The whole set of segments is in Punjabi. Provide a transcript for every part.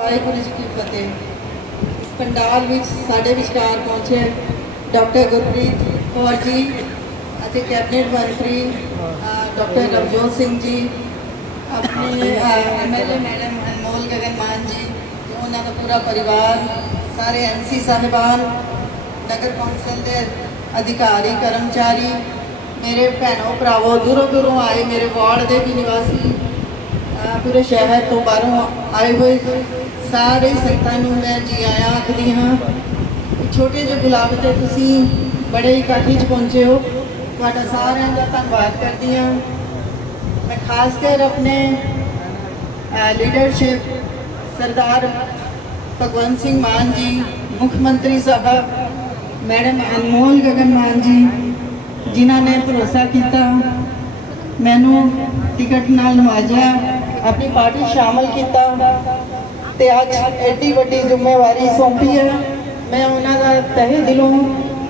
ਵਾਹਿਗੁਰੂ ਜੀ ਕੀ ਫਤਿਹ। ਇਸ ਪੰਡਾਲ ਵਿੱਚ ਸਾਡੇ ਵਿਚਕਾਰ ਪਹੁੰਚੇ ਡਾਕਟਰ ਗੁਰਪ੍ਰੀਤ ਕੌਰ ਜੀ ਅਤੇ ਕੈਬਨਿਟ ਮੰਤਰੀ ਡਾਕਟਰ ਨਵਜੋਤ ਸਿੰਘ ਜੀ, ਆਪਣੇ ਐਮਐਲਏ ਮੈਡਮ ਅਨਮੋਲ ਗਗਨ ਮਾਨ ਜੀ ਉਹਨਾਂ ਦਾ ਪੂਰਾ ਪਰਿਵਾਰ, ਸਾਰੇ ਐਮਸੀ ਸਾਹਿਬਾਨ, ਨਗਰ ਕੌਂਸਲ ਦੇ ਅਧਿਕਾਰੀ, ਕਰਮਚਾਰੀ, ਮੇਰੇ ਭੈਣੋ ਭਰਾਵੋ, ਦੂਰੋਂ ਦੂਰੋਂ ਆਏ ਮੇਰੇ ਵਾਰਡ ਦੇ ਵੀ ਨਿਵਾਸੀ ਪੂਰੇ ਸ਼ਹਿਰ ਤੋਂ ਬਾਹਰੋਂ ਆਏ ਹੋਏ ਸਾਰੇ ਸੰਗਤਾਂ ਨੂੰ ਮੈਂ ਜੀ ਆਇਆ ਆਖਦੀ ਹਾਂ ਛੋਟੇ ਜਿਹੇ ਗੁਲਾਬ ਤੇ ਤੁਸੀਂ ਬੜੇ ਇਕੱਠੀ ਚ ਪਹੁੰਚੇ ਹੋ। ਤੁਹਾਡਾ ਸਾਰਿਆਂ ਦਾ ਧੰਨਵਾਦ ਕਰਦੀ ਹਾਂ। ਮੈਂ ਖਾਸ ਕਰ ਆਪਣੇ ਲੀਡਰਸ਼ਿਪ ਸਰਦਾਰ ਭਗਵੰਤ ਸਿੰਘ ਮਾਨ ਜੀ, ਮੁੱਖ ਮੰਤਰੀ ਸਾਹਿਬ, ਮੈਡਮ ਅਨਮੋਲ ਗਗਨ ਮਾਨ ਜੀ, ਜਿਨ੍ਹਾਂ ਨੇ ਭਰੋਸਾ ਕੀਤਾ, ਮੈਨੂੰ ਟਿਕਟ ਨਾਲ ਨਵਾਜਿਆ, ਆਪਣੀ ਪਾਰਟੀ ਸ਼ਾਮਲ ਕੀਤਾ। ਤੇ ਅੱਜ ਐਡੀ ਵੱਡੀ ਜ਼ਿੰਮੇਵਾਰੀ ਸੌਂਪੀ ਹੈ। ਮੈਂ ਉਹਨਾਂ ਦਾ ਤਹਿ ਦਿਲੋਂ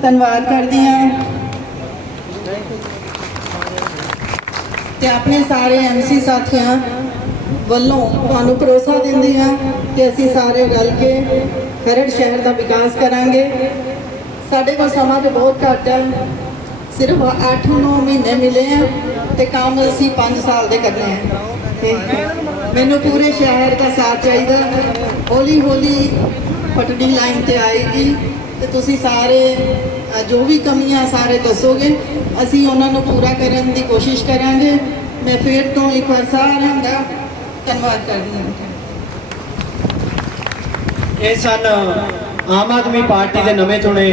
ਧੰਨਵਾਦ ਕਰਦੀ ਹਾਂ। ਤੇ ਆਪਣੇ ਸਾਰੇ ਐਮਸੀ ਸਾਥੀਆਂ ਵੱਲੋਂ ਤੁਹਾਨੂੰ ਭਰੋਸਾ ਦਿੰਦੀ ਹਾਂ ਕਿ ਅਸੀਂ ਸਾਰੇ ਰਲ ਕੇ ਖਰੜ ਸ਼ਹਿਰ ਦਾ ਵਿਕਾਸ ਕਰਾਂਗੇ। ਸਾਡੇ ਕੋਲ ਸਮਾਂ ਤੇ ਬਹੁਤ ਘੱਟ ਹੈ। ਸਿਰਫ 8-9 ਮਹੀਨੇ ਮਿਲੇ ਆ ਤੇ ਕੰਮ ਅਸੀਂ 5 ਸਾਲ ਦੇ ਕਰਨੇ ਆ। ਤੇ ਮੈਨੂੰ ਪੂਰੇ ਸ਼ਹਿਰ ਦਾ ਸਾਥ ਚਾਹੀਦਾ। ਹੌਲੀ ਹੌਲੀ ਪਟੜੀ ਲਾਈਨ ਤੇ ਆਏਗੀ। ਤੇ ਤੁਸੀਂ ਸਾਰੇ ਅ, ਜੋ ਵੀ ਕਮੀਆਂ ਸਾਰੇ ਦੱਸੋਗੇ ਅਸੀਂ ਉਹਨਾਂ ਨੂੰ ਪੂਰਾ ਕਰਨ ਦੀ ਕੋਸ਼ਿਸ਼ ਕਰਾਂਗੇ। ਮੈਂ ਫਿਰ ਤੋਂ ਇੱਕ ਵਾਰ ਸਾਰਿਆਂ ਦਾ ਧੰਨਵਾਦ ਕਰਦੀ ਹਾਂ। ਇਹ ਸਨ ਆਮ ਆਦਮੀ ਪਾਰਟੀ ਦੇ ਨਵੇਂ ਚੁਣੇ